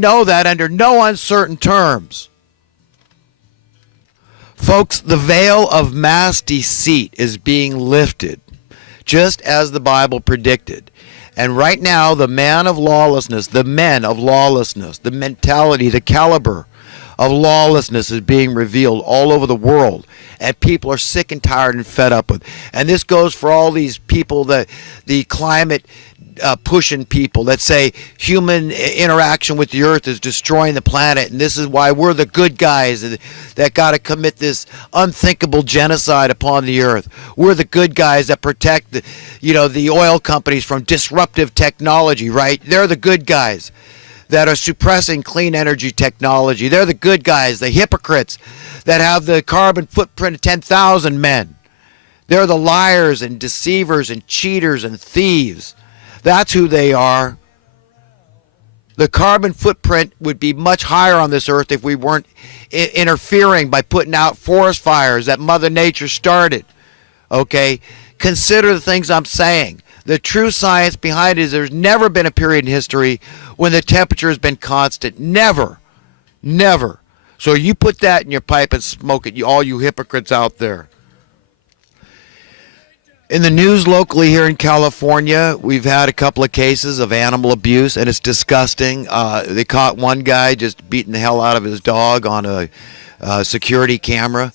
Know that under no uncertain terms. Folks, the veil of mass deceit is being lifted, just as the Bible predicted. And right now, the man of lawlessness, the men of lawlessness, the mentality, the caliber of lawlessness is being revealed all over the world. And people are sick and tired and fed up with. And this goes for all these people, the climate pushing people that say human interaction with the earth is destroying the planet, and this is why we're the good guys that got to commit this unthinkable genocide upon the earth. We're the good guys that protect the oil companies from disruptive technology, right? They're the good guys that are suppressing clean energy technology. They're the good guys, the hypocrites that have the carbon footprint of 10,000 men. They're the liars and deceivers and cheaters and thieves. That's who they are. The carbon footprint would be much higher on this earth if we weren't interfering by putting out forest fires that Mother Nature started. Okay? Consider the things I'm saying. The true science behind it is there's never been a period in history when the temperature has been constant. Never. Never. So you put that in your pipe and smoke it, all you hypocrites out there. In the news locally here in California, we've had a couple of cases of animal abuse, and it's disgusting. They caught one guy just beating the hell out of his dog on a security camera,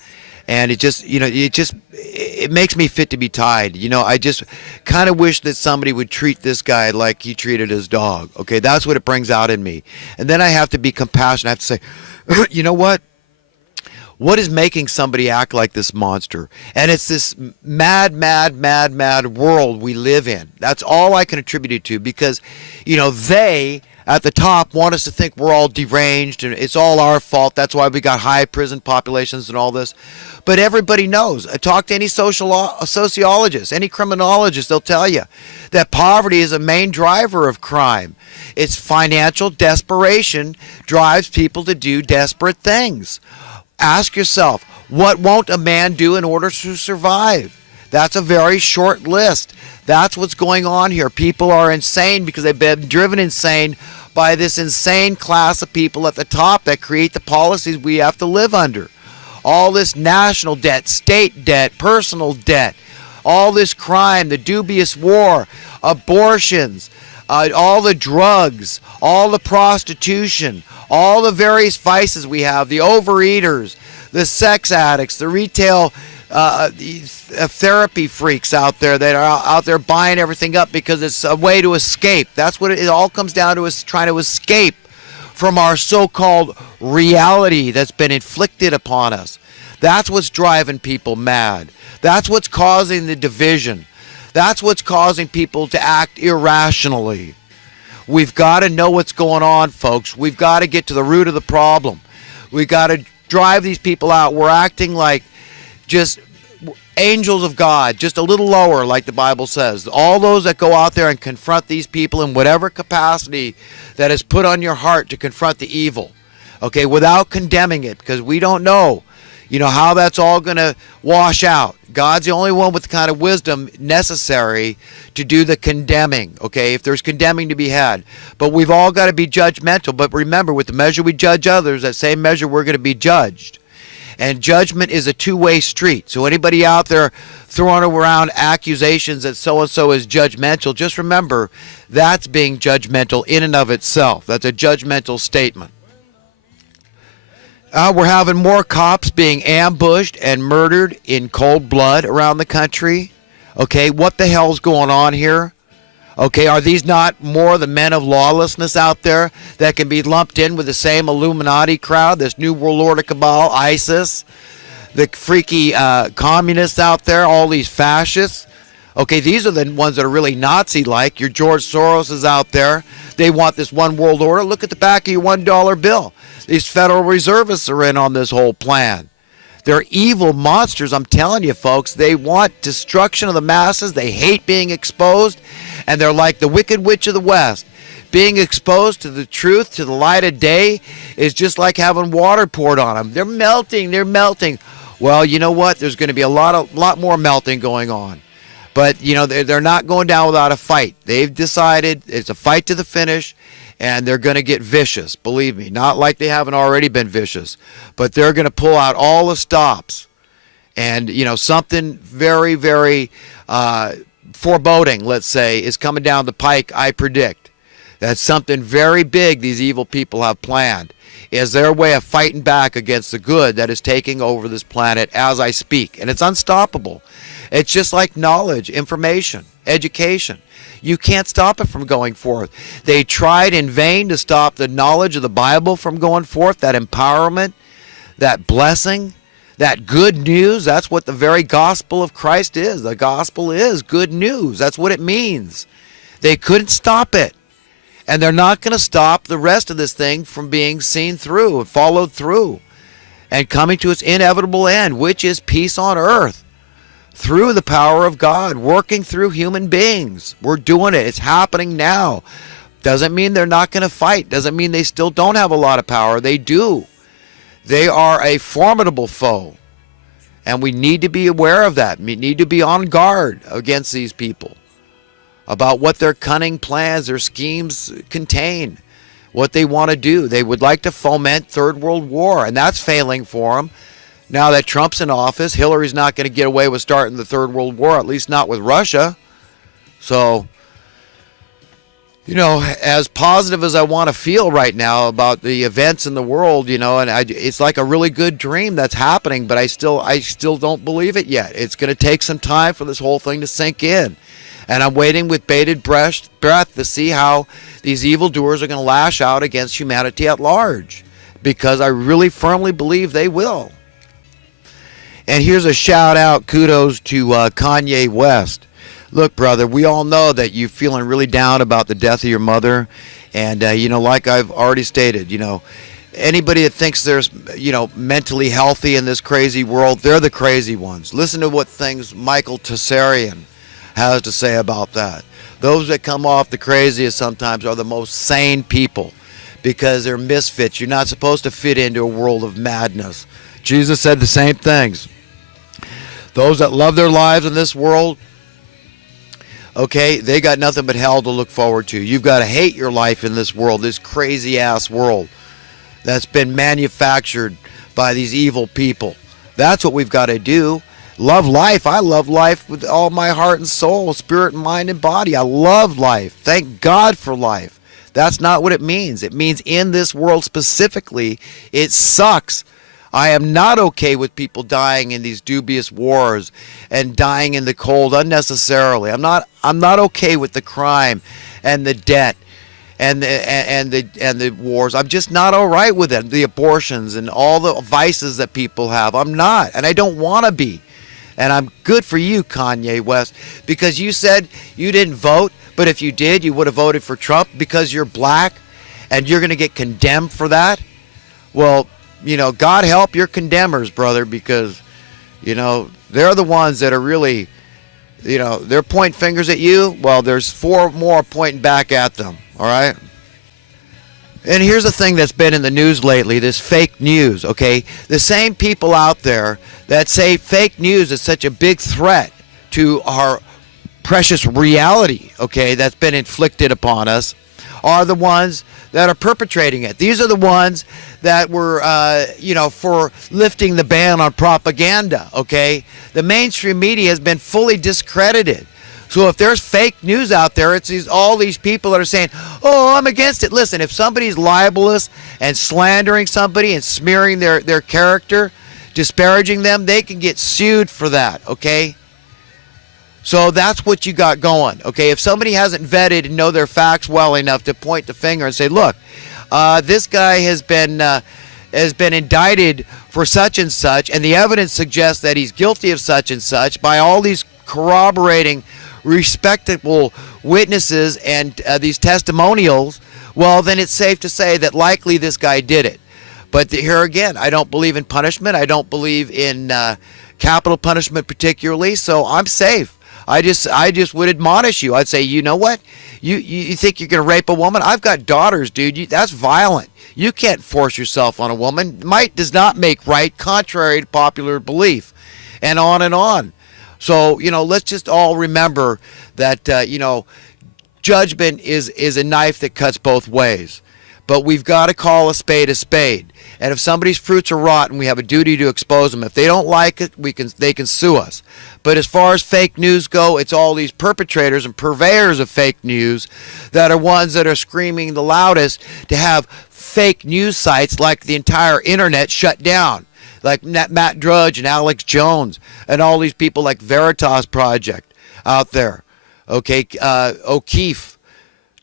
and it makes me fit to be tied. I just kind of wish that somebody would treat this guy like he treated his dog. Okay, that's what it brings out in me. And then I have to be compassionate. I have to say, you know what? What is making somebody act like this monster? And it's this mad world we live in. That's all I can attribute it to, because, they at the top want us to think we're all deranged and it's all our fault. That's why we got high prison populations and all this. But everybody knows. Talk to any sociologist, any criminologist, they'll tell you that poverty is a main driver of crime. It's financial desperation drives people to do desperate things. Ask yourself, what won't a man do in order to survive? That's a very short list. That's what's going on here. People are insane because they've been driven insane by this insane class of people at the top that create the policies we have to live under. All this national debt, state debt, personal debt, all this crime, the dubious war, abortions, all the drugs, all the prostitution, all the various vices we have, the overeaters, the sex addicts, the retail therapy freaks out there that are out there buying everything up because it's a way to escape. That's what it all comes down to, is trying to escape from our so-called reality that's been inflicted upon us. That's what's driving people mad. That's what's causing the division. That's what's causing people to act irrationally. We've got to know what's going on, folks. We've got to get to the root of the problem. We've got to drive these people out. We're acting like just angels of God, just a little lower, like the Bible says. All those that go out there and confront these people in whatever capacity that is put on your heart to confront the evil, okay, without condemning it, because we don't know, how that's all going to wash out. God's the only one with the kind of wisdom necessary to do the condemning, okay, if there's condemning to be had. But we've all got to be judgmental. But remember, with the measure we judge others, that same measure we're going to be judged. And judgment is a two-way street. So anybody out there throwing around accusations that so-and-so is judgmental, just remember, that's being judgmental in and of itself. That's a judgmental statement. We're having more cops being ambushed and murdered in cold blood around the country. Okay, what the hell's going on here? Okay, are these not more the men of lawlessness out there that can be lumped in with the same Illuminati crowd, this New World Order cabal, ISIS, the freaky communists out there, all these fascists? Okay, these are the ones that are really Nazi-like. Your George Soros is out there. They want this one world order. Look at the back of your $1 bill. These Federal Reservists are in on this whole plan. They're evil monsters, I'm telling you, folks. They want destruction of the masses. They hate being exposed. And they're like the Wicked Witch of the West. Being exposed to the truth, to the light of day, is just like having water poured on them. They're melting. They're melting. Well, you know what? There's going to be a lot more melting going on. But, they're not going down without a fight. They've decided it's a fight to the finish. and they're going to get vicious, believe me. Not like they haven't already been vicious, but they're going to pull out all the stops. And, something very, very foreboding, let's say, is coming down the pike, I predict. That's something very big these evil people have planned, is their way of fighting back against the good that is taking over this planet as I speak. And it's unstoppable. It's just like knowledge, information, education. You can't stop it from going forth. They tried in vain to stop the knowledge of the Bible from going forth, that empowerment, that blessing, that good news. That's what the very gospel of Christ is. The gospel is good news. That's what it means. They couldn't stop it. And they're not going to stop the rest of this thing from being seen through and followed through and coming to its inevitable end, which is peace on earth. Through the power of God, working through human beings. We're doing it. It's happening now. Doesn't mean they're not going to fight. Doesn't mean they still don't have a lot of power. They do. They are a formidable foe. And we need to be aware of that. We need to be on guard against these people about what their cunning plans, their schemes contain, what they want to do. They would like to foment Third World War, and that's failing for them. Now that Trump's in office, Hillary's not going to get away with starting the Third World War, at least not with Russia. So, as positive as I want to feel right now about the events in the world, it's like a really good dream that's happening, but I still don't believe it yet. It's going to take some time for this whole thing to sink in. And I'm waiting with bated breath to see how these evildoers are going to lash out against humanity at large, because I really firmly believe they will. And here's a shout out, kudos to Kanye West. Look, brother, we all know that you're feeling really down about the death of your mother. And, like I've already stated, anybody that thinks they're, mentally healthy in this crazy world, they're the crazy ones. Listen to what things Michael Tessarian has to say about that. Those that come off the craziest sometimes are the most sane people, because they're misfits. You're not supposed to fit into a world of madness. Jesus said the same things. Those that love their lives in this world, okay, they got nothing but hell to look forward to. You've got to hate your life in this world, this crazy-ass world that's been manufactured by these evil people. That's what we've got to do. Love life. I love life with all my heart and soul, spirit, mind, and body. I love life. Thank God for life. That's not what it means. It means in this world specifically, it sucks. I am not okay with people dying in these dubious wars and dying in the cold unnecessarily. I'm not okay with the crime and the debt and the wars. I'm just not all right with it. The abortions and all the vices that people have. I'm not, and I don't want to be. And I'm good for you, Kanye West, because you said you didn't vote, but if you did, you would have voted for Trump because you're black and you're going to get condemned for that. Well, God help your condemners, brother, because, they're the ones that are really, they're pointing fingers at you. Well, there's 4 more pointing back at them, all right? And here's the thing that's been in the news lately, this fake news, okay? The same people out there that say fake news is such a big threat to our precious reality, okay, that's been inflicted upon us, are the ones that are perpetrating it. These are the ones that were, for lifting the ban on propaganda, okay? The mainstream media has been fully discredited. So if there's fake news out there, it's all these people that are saying, oh, I'm against it. Listen, if somebody's libelous and slandering somebody and smearing their character, disparaging them, they can get sued for that, okay? So that's what you got going, okay? If somebody hasn't vetted and know their facts well enough to point the finger and say, look, this guy has been indicted for such and such, and the evidence suggests that he's guilty of such and such by all these corroborating respectable witnesses and these testimonials, well, then it's safe to say that likely this guy did it. But here again, I don't believe in punishment. I don't believe in capital punishment particularly, so I'm safe. I just would admonish you. I'd say, you know what? You think you're going to rape a woman? I've got daughters, dude. That's violent. You can't force yourself on a woman. Might does not make right, contrary to popular belief, and on and on. So, let's just all remember that, judgment is a knife that cuts both ways. But we've got to call a spade a spade. And if somebody's fruits are rotten, we have a duty to expose them. If they don't like it, they can sue us. But as far as fake news go, it's all these perpetrators and purveyors of fake news that are ones that are screaming the loudest to have fake news sites like the entire internet shut down. Like Matt Drudge and Alex Jones and all these people like Veritas Project out there. Okay, O'Keefe.